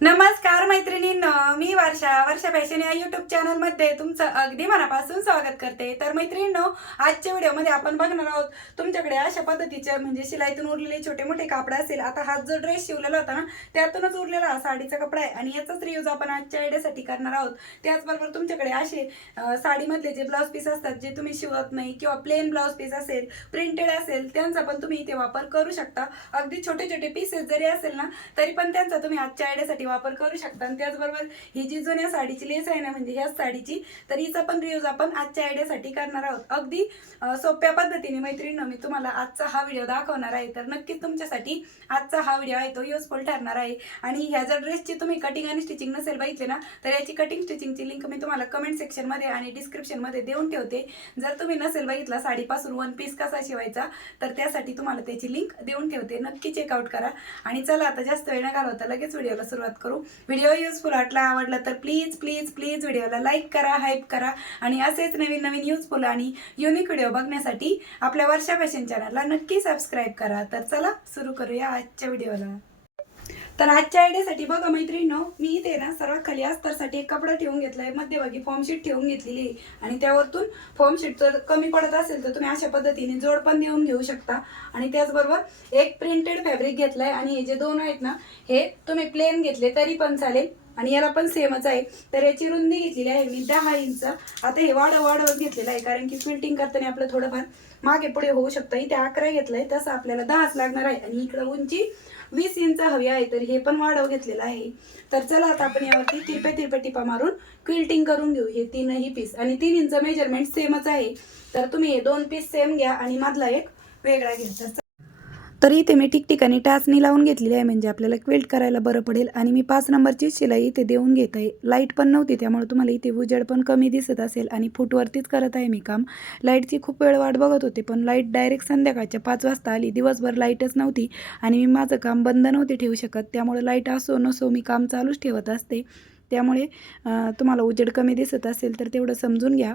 नमस्कार मैत्रिणींनो, मी वर्षा फॅशन या यूट्यूब चॅनलमध्ये तुमचं अगदी मनापासून स्वागत करते। तर मैत्रिणींनो, आजच्या व्हिडिओमध्ये आपण बघणार आहोत तुमच्याकडे अशा पद्धतीचे म्हणजे शिलाईतून उरलेले छोटे मोठे कापड असेल। आता हा जो ड्रेस शिवलेला होता ना, त्यातूनच उरलेला हा साडीचा कपडा आहे आणि याचाच रियूज आपण आजच्या आयडियासाठी करणार आहोत। त्याचबरोबर तुमच्याकडे असे साडीमधले जे ब्लाउज पीस असतात जे तुम्ही शिवत नाही किंवा प्लेन ब्लाउज पीस असेल, प्रिंटेड असेल, त्यांचा पण तुम्ही इथे वापर करू शकता। अगदी छोटे छोटे पीसेस जरी असेल ना, तरी पण त्यांचा तुम्ही आजच्या आयडियासाठी वापर करू शकता। आणि त्याचबरोबर ही जी जुन्या साडीची लेस आहे ना, म्हणजे ह्याच साडीची, तर हिचा पण रियूज आपण आजच्या आयडियासाठी करणार आहोत। अगदी सोप्या पद्धतीने मैत्रिणींनो मी तुम्हाला आजचा हा व्हिडिओ दाखवणार आहे। तर नक्कीच तुमच्यासाठी आजचा हा व्हिडिओ आहे तो युजफुल ठरणार आहे। आणि ह्या जर ड्रेसची तुम्ही कटिंग आणि स्टिचिंग नसेल बघितले ना, तर याची कटिंग स्टिचिंगची लिंक मी तुम्हाला कमेंट सेक्शन मध्ये आणि डिस्क्रिप्शन मध्ये देऊन ठेवते। जर तुम्ही नसेल बघितला साडीपासून वन पीस कसा शिवायचा, तर त्यासाठी तुम्हाला त्याची लिंक देऊन ठेवते, नक्की चेकआउट करा। आणि चला आता जास्त वेळ न घालवता लगेच व्हिडिओला सुरुवात करू। व्हिडिओ युजफुल वाटला, आवडला तर प्लीज प्लीज प्लीज व्हिडिओला लाईक करा, हाईप करा आणि असेच नवीन नवीन युजफुल आणि युनिक व्हिडिओ बघण्यासाठी आपल्या वर्षा फॅशन चॅनलला नक्की सबस्क्राईब करा। तर चला सुरू करूया आजच्या व्हिडिओला। तर आजच्या आयडियासाठी बघा मैत्रिणींनो, मी इथे ना सर्वात खाली अस्तरसाठी एक कपडा ठेवून घेतलाय, मध्यभागी फॉर्म शीट ठेवून घेतलेली आहे आणि त्यावरतून फॉर्म शीट जर कमी पडत असेल तर तुम्ही अशा पद्धतीने जोड पण देऊन घेऊ शकता। आणि त्याचबरोबर एक प्रिंटेड फॅब्रिक घेतलाय आणि हे जे दोन आहेत ना, हे तुम्ही प्लेन घेतले तरी पण चालेल आणि याला पण सेमच आहे। तर याची रुंदी घेतलेली आहे मी 10 इंच। आता हे वाढवत घेतलेलं आहे कारण की फिल्टिंग करताना आपलं थोडंफार मागे पुढे होऊ शकतं। इथे 11 घेतलंय, तसं आपल्याला 10च लागणार आहे आणि इकडे उंची 20 इंच हवी आहे, तर हे पण वाढव घेतलेलं आहे। तर चला आता आपण यावरती तिरपे टिपा मारून क्विल्टिंग करून घेऊ हे तीनही पीस। आणि 3 इंच मेजरमेंट सेमच आहे, तर तुम्ही हे 2 पीस सेम घ्या आणि मधला एक वेगळा घ्या। तर इथे मी ठिकठिकाणी टाचणी लावून घेतलेली आहे, म्हणजे आपल्याला क्विल्ट करायला बरं पडेल। आणि मी 5 नंबरची शिलाई इथे देऊन घेत आहे। लाईट पण नव्हती त्यामुळे तुम्हाला इथे उजेड पण कमी दिसत असेल आणि फूटवरतीच करत आहे मी काम। लाईटची खूप वेळ वाट बघत होते, पण लाईट डायरेक्ट संध्याकाळच्या 5 वाजता आली। दिवसभर लाईटच नव्हती आणि मी माझं काम बंद नव्हते ठेवू शकत, त्यामुळे लाईट असो नसो मी काम चालूच ठेवत असते। त्यामुळे तुम्हाला उजेड कमी दिसत असेल तर तेवढं समजून घ्या।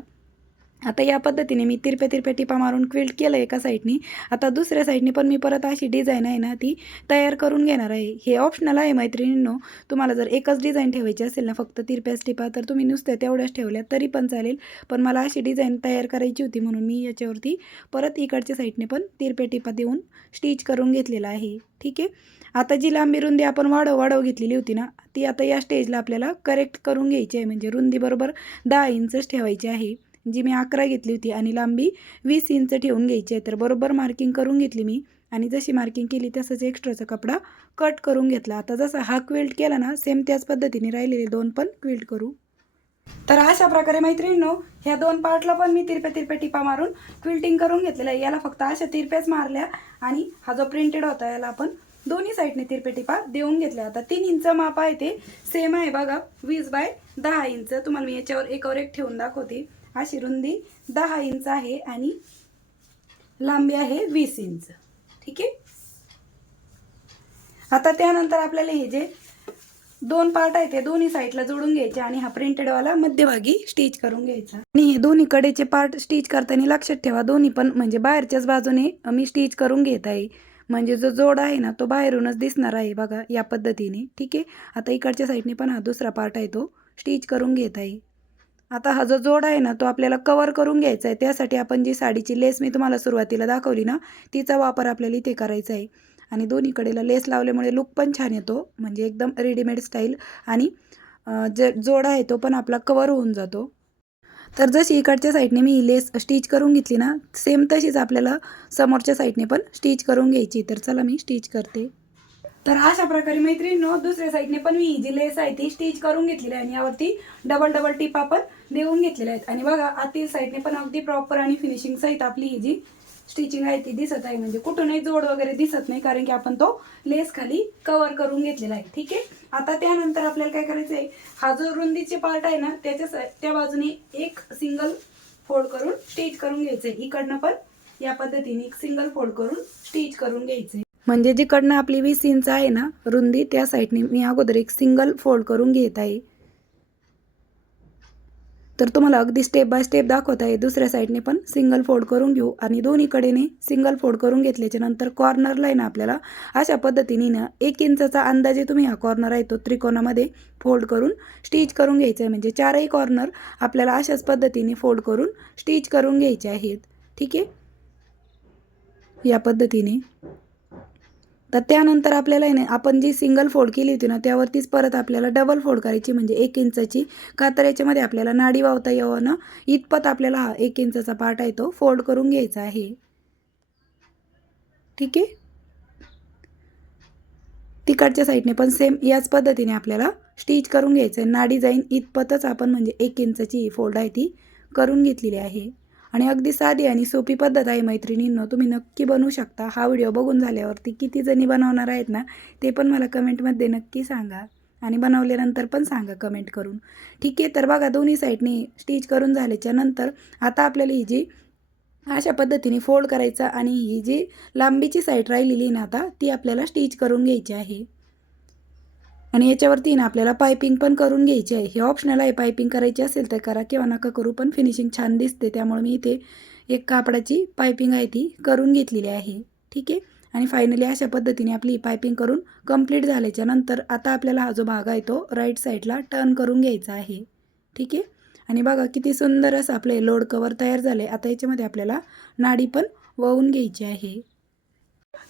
आता या पद्धतीने मी तिरपे टिपा मारून क्विल्ट केलं एका साईडनी। आता दुसऱ्या साईडनी पण मी परत अशी डिझाईन आहे ना ती तयार करून घेणार आहे। हे ऑप्शनल आहे मैत्रिणींनो, तुम्हाला जर एकच डिझाईन ठेवायची असेल ना, फक्त तिरप्याच टिपा, तर तुम्ही नुसत्या तेवढ्याच ठेवल्या तरी पण चालेल। पण मला अशी डिझाईन तयार करायची होती म्हणून मी याच्यावरती परत इकडच्या साईडने पण तिरपे टिपा देऊन स्टिच करून घेतलेला आहे। ठीक आहे, आता जी लांबी रुंदी आपण वाढव घेतलेली होती ना, ती आता या स्टेजला आपल्याला करेक्ट करून घ्यायची आहे। म्हणजे रुंदी बरोबर 10 इंचच ठेवायची आहे, जी मी 11 घेतली होती आणि लांबी 20 इंच ठेवून घ्यायची आहे। तर बरोबर मार्किंग करून घेतली मी आणि जशी मार्किंग केली तसंच एक्स्ट्राचा कपडा कट करून घेतला। आता जसा हा क्विल्ट केला ना, सेम त्याच पद्धतीने राहिलेले 2 पण क्विल्ट करू। तर अशा प्रकारे मैत्रिणींनो, ह्या 2 पार्टला पण मी तिरपे टिपा मारून क्विल्टिंग करून घेतलेलं आहे। याला फक्त अशा तिरप्याच मारल्या आणि हा जो प्रिंटेड होता याला आपण दोन्ही साईडने तिरपे टिपा देऊन घेतल्या। आता 3 इंच माप आहे ते सेम आहे बघा, 20 बाय 10 इंच। तुम्हाला मी याच्यावर एकावर एक ठेवून दाखवते। अशी रुंदी 10 इंच आहे आणि लांबी आहे 20 इंच। ठीक आहे, आता त्यानंतर आपल्याला हे जे 2 पार्ट आहे ते दोन्ही साईडला जोडून घ्यायचे आणि हा प्रिंटेडवाला मध्यभागी स्टिच करून घ्यायचा। आणि हे दोन्ही कडेचे पार्ट स्टिच करताना लक्षात ठेवा, दोन्ही पण म्हणजे बाहेरच्याच बाजूने मी स्टिच करून घेत आहे। म्हणजे जो जोड आहे ना तो बाहेरूनच दिसणार आहे बघा या पद्धतीने। ठीक आहे, आता इकडच्या साईडने पण हा दुसरा पार्ट आहे तो स्टिच करून घेत आहे। आता हा जो जोड आहे ना तो आपल्याला कवर करून घ्यायचा आहे। त्यासाठी आपण जी साडीची लेस मी तुम्हाला सुरुवातीला दाखवली ना, तिचा वापर आपल्याला इथे करायचा आहे। आणि दोन्हीकडेला लेस लावल्यामुळे लुक पण छान येतो, म्हणजे एकदम रेडीमेड स्टाईल। आणि जे जोड आहे तो पण आपला कवर होऊन जातो। तर जशी इकडच्या साईडने मी ही लेस स्टिच करून घेतली ना, सेम तशीच आपल्याला समोरच्या साईडने पण स्टिच करून घ्यायची। तर चला मी स्टिच करते। तर अशा प्रकारे मैत्रिणींनो, दुसऱ्या साईडने पण मी जी लेस आहे ती स्टिच करून घेतलेली आहे आणि यावरती डबल टिपा पण देऊन घेतलेल्या आहेत। आणि बघा आतील साईडने पण अगदी प्रॉपर आणि फिनिशिंग सहित आपली ही जी स्टिचिंग आहे ती दिसत आहे, म्हणजे कुठूनही जोड वगैरे दिसत नाही कारण की आपण तो लेस खाली कव्हर करून घेतलेला आहे। ठीक आहे, आता त्यानंतर आपल्याला काय करायचं आहे, हा जो रुंदीचे पार्ट आहे ना त्या बाजूने एक सिंगल फोल्ड करून स्टिच करून घ्यायचं आहे। इकडनं पण या पद्धतीने एक सिंगल फोल्ड करून स्टिच करून घ्यायचं आहे। म्हणजे जिकडनं आपली 20 इंच आहे ना रुंदी, त्या साईडने मी अगोदर एक सिंगल फोल्ड करून घेत आहे। तर तुम्हाला अगदी स्टेप बाय स्टेप दाखवता आहे. दुसऱ्या साईडने पण सिंगल फोल्ड करून घेऊ आणि दोन्हीकडेने सिंगल फोल्ड करून घेतल्याच्या नंतर कॉर्नरला आहे ना आपल्याला अशा पद्धतीने ना 1 इंचाचा अंदाजे तुम्ही हा कॉर्नर आहे तो त्रिकोणामध्ये फोल्ड करून स्टिच करून घ्यायचं आहे. म्हणजे चारही कॉर्नर आपल्याला अशाच पद्धतीने फोल्ड करून स्टिच करून घ्यायचे आहेत. ठीक आहे, या पद्धतीने. तर त्यानंतर आपल्याला आहे ना आपण जी सिंगल फोल्ड केली होती ना त्यावरतीच परत आपल्याला डबल फोल्ड करायची, म्हणजे 1 इंचाची. का तर याच्यामध्ये आपल्याला नाडी वावता यावं ना इतपत आपल्याला हा 1 इंचाचा पार्ट आहे तो फोल्ड करून घ्यायचा आहे. ठीक आहे, तिकडच्या साईडने पण सेम याच पद्धतीने आपल्याला स्टिच करून घ्यायचं आहे. नाडी जाईन इतपतच आपण म्हणजे 1 इंचाची फोल्ड आहे ती करून घेतलेली आहे. आणि अगदी साधी आणि सोपी पद्धत आहे मैत्रिणींनो, तुम्ही नक्की बनवू शकता. हा व्हिडिओ बघून झाल्यावरती किती जणी बनवणार आहेत ना ते पण मला कमेंटमध्ये नक्की सांगा आणि बनवल्यानंतर पण सांगा कमेंट करून. ठीक आहे, तर बघा दोन्ही साईडने स्टिच करून झाल्याच्या नंतर आता आपल्याला ही जी अशा पद्धतीने फोल्ड करायचा आणि ही जी लांबीची साईड राहिलेली ना आता ती आपल्याला स्टिच करून घ्यायची आहे. आणि याच्यावरती ना आपल्याला पायपिंग पण करून घ्यायची आहे. हे ऑप्शनल आहे, पायपिंग करायची असेल तर करा किंवा नका करू, पण फिनिशिंग छान दिसते त्यामुळे मी इथे एक कापडाची पायपिंग आहे ती करून घेतलेली आहे. ठीक आहे, आणि फायनली अशा पद्धतीने आपली पायपिंग करून कंप्लीट झाल्याच्या नंतर आता आपल्याला हा जो भाग आहे तो राईट साईडला टर्न करून घ्यायचा आहे. ठीक आहे, आणि बघा किती सुंदर असं आपले लोड कवर तयार झाले. आता याच्यामध्ये आपल्याला नाडी पण वळून घ्यायची आहे.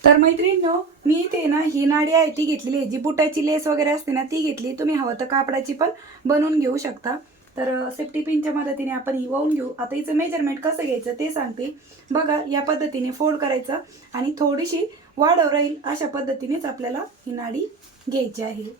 तर मैत्रिणींनो, मी इथे ना ही नाडी आहे ती घेतलेली आहे, जी बुटाची लेस वगैरे असते ना ती घेतली. तुम्ही हवं तर कापडाची पण बनवून घेऊ शकता. तर सेफ्टी पिनच्या मदतीने आपण ही वळून घेऊ. आता हिचं मेजरमेंट कसं घ्यायचं ते सांगते. बघा, या पद्धतीने फोल्ड करायचं आणि थोडीशी वाढव राहील अशा पद्धतीनेच आपल्याला ही नाडी घ्यायची आहे.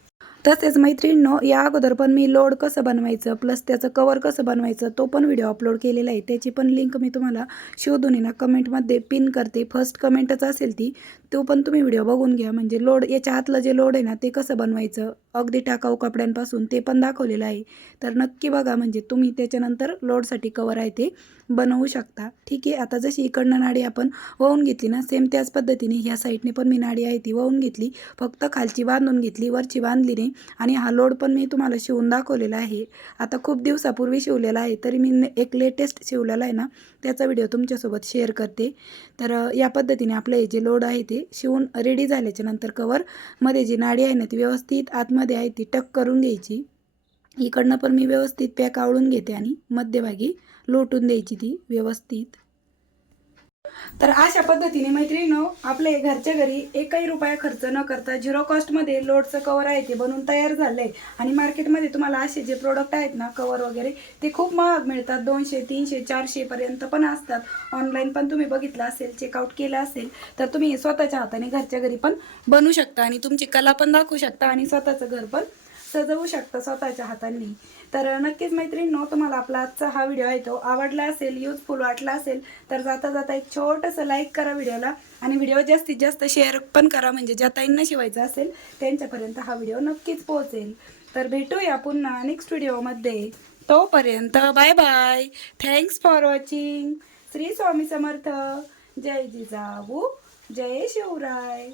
तसेच मैत्रिणींनो, या अगोदर पण मी लोड कसं बनवायचं प्लस त्याचं कवर कसं बनवायचं तो पण व्हिडिओ अपलोड केलेला आहे. त्याची पण लिंक मी तुम्हाला शोधून ना कमेंटमध्ये पिन करते. फर्स्ट कमेंटच असेल ती, तो पण तुम्ही व्हिडिओ बघून घ्या. म्हणजे लोड याच्या आतलं जे लोड आहे ना ते कसं बनवायचं अगदी टाकाऊ कपड्यांपासून ते पण दाखवलेलं आहे. तर नक्की बघा, म्हणजे तुम्ही त्याच्यानंतर लोडसाठी कवर आहे ते बनवू शकता. ठीक आहे, आता जशी इकडनं नाडी आपण वळून घेतली ना सेम त्याच पद्धतीने ह्या साईडने पण मी नाडी आहे ती वळून घेतली. फक्त खालची बांधून घेतली, वरची बांधली नाही. आणि हा लोड पण मी तुम्हाला शिवून दाखवलेला आहे. आता खूप दिवसापूर्वी शिवलेला आहे, तरी मी एक लेटेस्ट शिवलेला आहे ना त्याचा व्हिडिओ तुमच्यासोबत शेअर करते. तर या पद्धतीने आपलं हे जे लोड आहे ते शिवून रेडी झाल्याच्या नंतर कवरमध्ये जी नाडी आहे ना ती व्यवस्थित आतमध्ये आहे ती टक करून घ्यायची. इकडनं पण मी व्यवस्थित पॅक आवळून घेते आणि मध्यभागी लोटून द्यायची ती व्यवस्थित. तर अशा पद्धतीने मैत्रिणींनो, आपले घरच्या घरी एकही रुपया खर्च न करता 0 कॉस्टमध्ये लोडचं कवर आहे ते बनवून तयार झालं आहे. आणि मार्केटमध्ये तुम्हाला असे जे प्रोडक्ट आहेत ना कवर वगैरे ते खूप महाग मिळतात. 200, 300, 400 पर्यंत पण असतात. ऑनलाईन पण तुम्ही बघितलं असेल, चेकआउट केलं असेल, तर तुम्ही स्वतःच्या हाताने घरच्या घरी पण बनवू शकता आणि तुमची कला पण दाखवू शकता आणि स्वतःचं घर पण सजवू शकता स्वतःच्या हातांनी. तर नक्कीच मैत्रिणींनो, तुम्हाला आपला आजचा हा व्हिडिओ आहे तो आवडला असेल, युजफुल वाटला असेल तर जाता जाता एक छोटंसं लाईक करा व्हिडिओला आणि व्हिडिओ जास्तीत जास्त शेअर पण करा, म्हणजे ज्या ताईंना शिवायचं असेल त्यांच्यापर्यंत हा व्हिडिओ नक्कीच पोहोचेल. तर भेटूया पुन्हा नेक्स्ट व्हिडिओमध्ये. तोपर्यंत bye bye. Thanks for watching. Shri Swami Samarth. जय जिजाऊ, जय शिवराय.